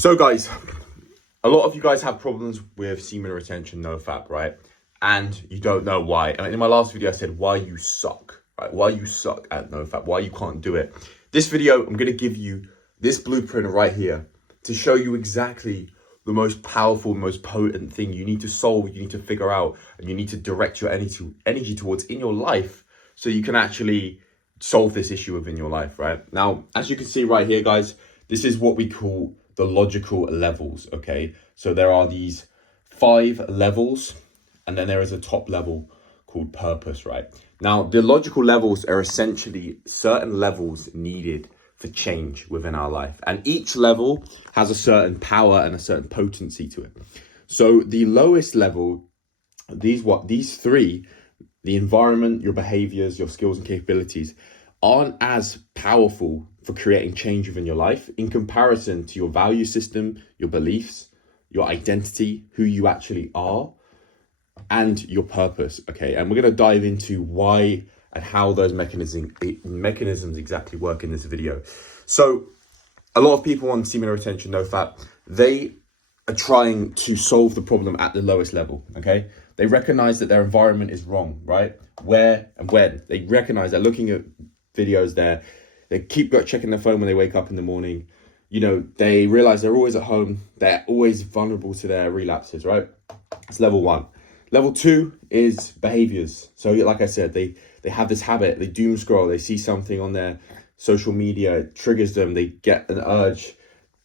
So guys, a lot of you guys have problems with semen retention, nofap, right? And you don't know why. And in my last video, I said why you suck, right? Why you suck at nofap, why you can't do it. This video, I'm gonna give you this blueprint right here to show you exactly the most powerful, most potent thing you need to solve, you need to figure out, and you need to direct your energy towards in your life so you can actually solve this issue within your life, right? Now, as you can see right here, guys, this is what we call the logical levels, okay? So there are these 5 levels, and then there is a top level called purpose, right? Now, the logical levels are essentially certain levels needed for change within our life. And each level has a certain power and a certain potency to it. So the lowest level, these 3, the environment, your behaviors, your skills and capabilities, aren't as powerful for creating change within your life in comparison to your value system, your beliefs, your identity, who you actually are, and your purpose, okay? And we're going to dive into why and how those mechanisms exactly work in this video. So a lot of people on semen retention, nofap, they are trying to solve the problem at the lowest level, okay? They recognize that their environment is wrong, right? Where and when. They recognize that looking at videos there, they keep checking their phone when they wake up in the morning. You know, they realize they're always at home. They're always vulnerable to their relapses, right? It's level 1. Level 2 is behaviors. So like I said, they have this habit, they doom scroll, they see something on their social media, it triggers them, they get an urge.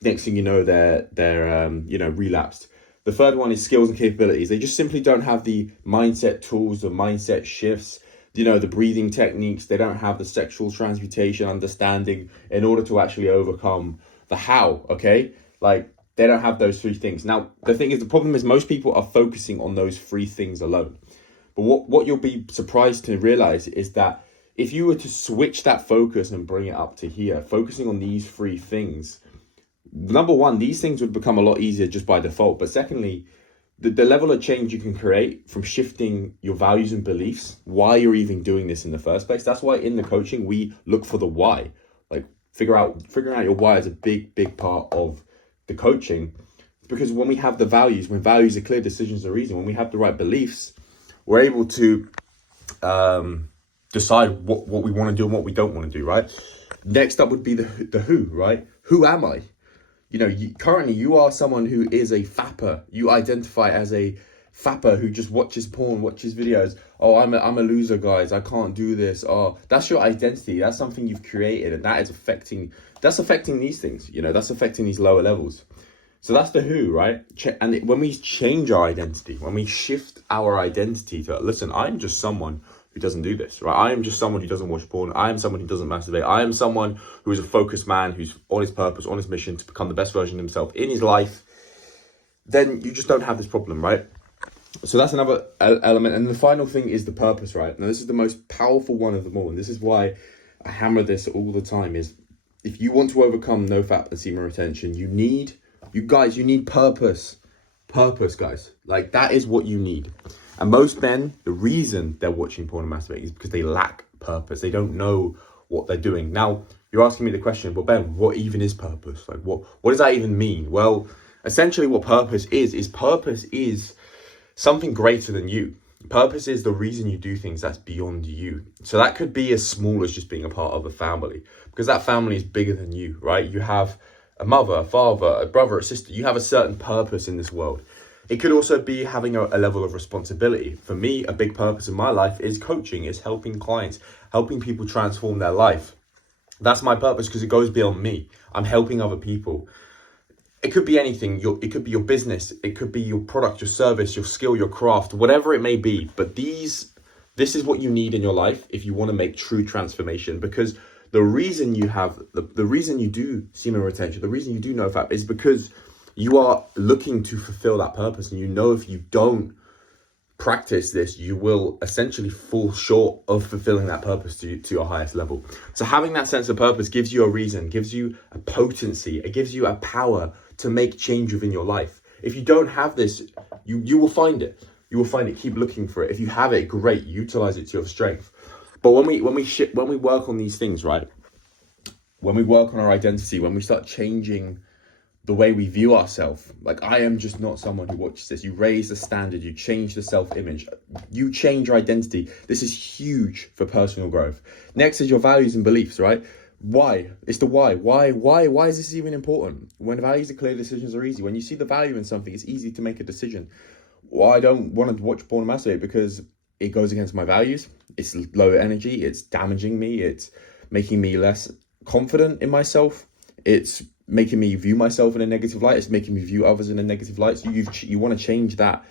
Next thing you know, they're relapsed. The third one is skills and capabilities. They just simply don't have the mindset tools, the mindset shifts, the breathing techniques. They don't have the sexual transmutation understanding in order to actually overcome the how, okay? Like, they don't have those 3 things. Now, the problem is most people are focusing on those 3 things alone. But what you'll be surprised to realize is that if you were to switch that focus and bring it up to here, focusing on these 3 things, number 1, these things would become a lot easier just by default. But secondly, the level of change you can create from shifting your values and beliefs, why you're even doing this in the first place. That's why in the coaching, we look for the why. Like figuring out your why is a big part of the coaching. Because when we have the values, when values are clear, decisions are easy. When we have the right beliefs, we're able to decide what we want to do and what we don't want to do, right? Next up would be the who, right? Who am I? Currently you are someone who is a fapper. You identify as a fapper who just watches porn, watches videos. Oh, I'm a loser, guys. I can't do this. Oh, that's your identity. That's something you've created, and that's affecting these things. That's affecting these lower levels. So that's the who, right? And when we change our identity, when we shift our identity to, listen, I'm just someone who doesn't do this, right? I am just someone who doesn't watch porn. I am someone who doesn't masturbate. I am someone who is a focused man, who's on his purpose, on his mission to become the best version of himself in his life. Then you just don't have this problem, right? So that's another element. And the final thing is the purpose, right? Now, this is the most powerful one of them all. And this is why I hammer this all the time is if you want to overcome nofap and semen retention, you need purpose. Purpose, guys. Like, that is what you need. And most men, the reason they're watching porn and masturbating is because they lack purpose. They don't know what they're doing. Now, you're asking me the question, well, Ben, what even is purpose? Like, what does that even mean? Well, essentially what purpose is something greater than you. Purpose is the reason you do things that's beyond you. So that could be as small as just being a part of a family, because that family is bigger than you, right? You have a mother, a father, a brother, a sister. You have a certain purpose in this world. It could also be having a level of responsibility. For me, a big purpose in my life is coaching, is helping clients, helping people transform their life. That's my purpose because it goes beyond me. I'm helping other people. It could be anything. It could be your business. It could be your product, your service, your skill, your craft, whatever it may be. But this is what you need in your life if you want to make true transformation. Because the reason you have, the reason you do semen retention, the reason you do nofap is because you are looking to fulfill that purpose. And if you don't practice this, you will essentially fall short of fulfilling that purpose to your highest level. So having that sense of purpose gives you a reason, gives you a potency, it gives you a power to make change within your life. If you don't have this, you will find it. You will find it. Keep looking for it. If you have it, great. Utilize it to your strength. But when we work on these things, right? When we work on our identity, when we start changing the way we view ourselves. Like, I am just not someone who watches this. You raise the standard, you change the self-image, you change your identity. This is huge for personal growth. Next is your values and beliefs, right? Why? It's the why. Why is this even important? When values are clear, decisions are easy. When you see the value in something, it's easy to make a decision. Well, I don't want to watch porn and masturbate because it goes against my values. It's low energy. It's damaging me. It's making me less confident in myself. It's making me view myself in a negative light. It's making me view others in a negative light. So you want to change that.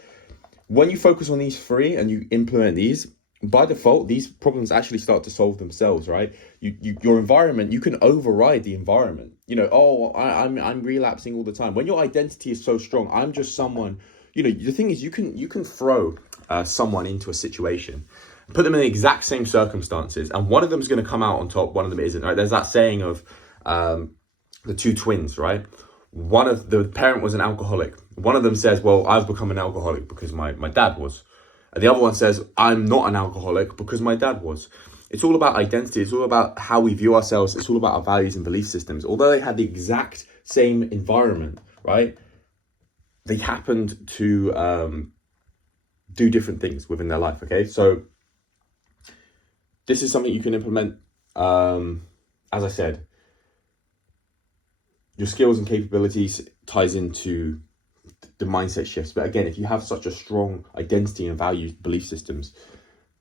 When you focus on these three and you implement these, by default, these problems actually start to solve themselves, right? Your environment, you can override the environment. You know, oh, I'm relapsing all the time. When your identity is so strong, I'm just someone. You know, the thing is, you can throw someone into a situation, put them in the exact same circumstances, and one of them is going to come out on top, one of them isn't, right? There's that saying of the two twins, right? One of the parent was an alcoholic. One of them says, well, I've become an alcoholic because my dad was. And the other one says, I'm not an alcoholic because my dad was. It's all about identity. It's all about how we view ourselves. It's all about our values and belief systems. Although they had the exact same environment, right? They happened to do different things within their life, okay? So this is something you can implement. As I said, your skills and capabilities ties into the mindset shifts. But again, if you have such a strong identity and value belief systems,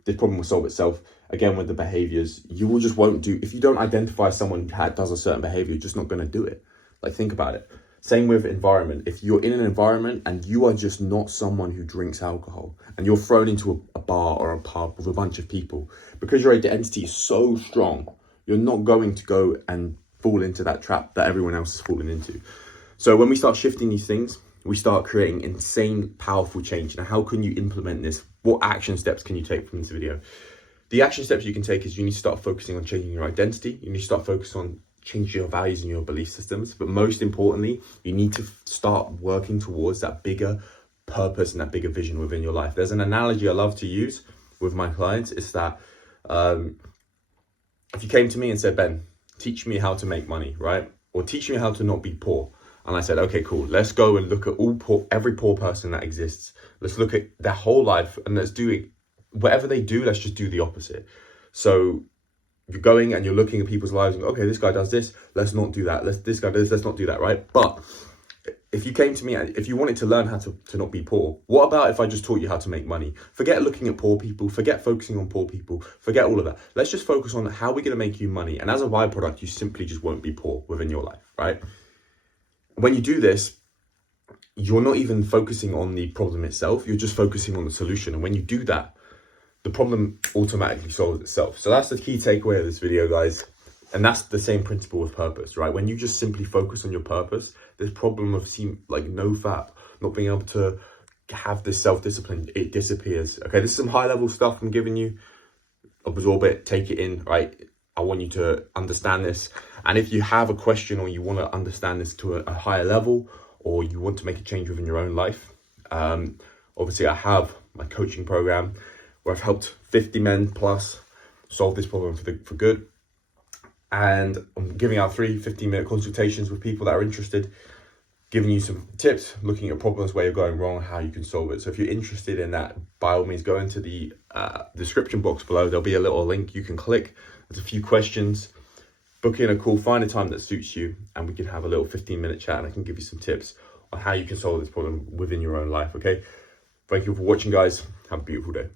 this problem will solve itself. Again, with the behaviors, you will just won't do, if you don't identify someone who does a certain behavior, you're just not going to do it. Like, think about it. Same with environment. If you're in an environment and you are just not someone who drinks alcohol and you're thrown into a bar or a pub with a bunch of people, because your identity is so strong, you're not going to go and fall into that trap that everyone else is falling into. So when we start shifting these things, we start creating insane, powerful change. Now, how can you implement this? What action steps can you take from this video? The action steps you can take is you need to start focusing on changing your identity. You need to start focusing on changing your values and your belief systems. But most importantly, you need to start working towards that bigger purpose and that bigger vision within your life. There's an analogy I love to use with my clients. It's that if you came to me and said, Ben, teach me how to make money, right? Or teach me how to not be poor. And I said, okay, cool. Let's go and look at every poor person that exists. Let's look at their whole life and let's do it. Whatever they do, let's just do the opposite. So you're going and you're looking at people's lives and, okay, this guy does this. Let's not do that. This guy does, let's not do that, right? But if you came to me and if you wanted to learn how to not be poor, what about if I just taught you how to make money? Forget looking at poor people, forget focusing on poor people, forget all of that. Let's just focus on how we're going to make you money. And as a byproduct, you simply just won't be poor within your life, right? When you do this, you're not even focusing on the problem itself. You're just focusing on the solution. And when you do that, the problem automatically solves itself. So that's the key takeaway of this video, guys. And that's the same principle with purpose, right? When you just simply focus on your purpose, this problem of like Nofap, not being able to have this self-discipline, it disappears. Okay, this is some high-level stuff I'm giving you. Absorb it, take it in, right? I want you to understand this. And if you have a question or you want to understand this to a higher level, or you want to make a change within your own life, obviously I have my coaching program where I've helped 50 men plus solve this problem for good. And I'm giving out 3 15-minute consultations with people that are interested, giving you some tips, looking at problems where you're going wrong, how you can solve it. So if you're interested in that, by all means, go into the description box below. There'll be a little link you can click. There's a few questions. Book in a call, find a time that suits you, and we can have a little 15-minute chat, and I can give you some tips on how you can solve this problem within your own life, okay? Thank you for watching, guys. Have a beautiful day.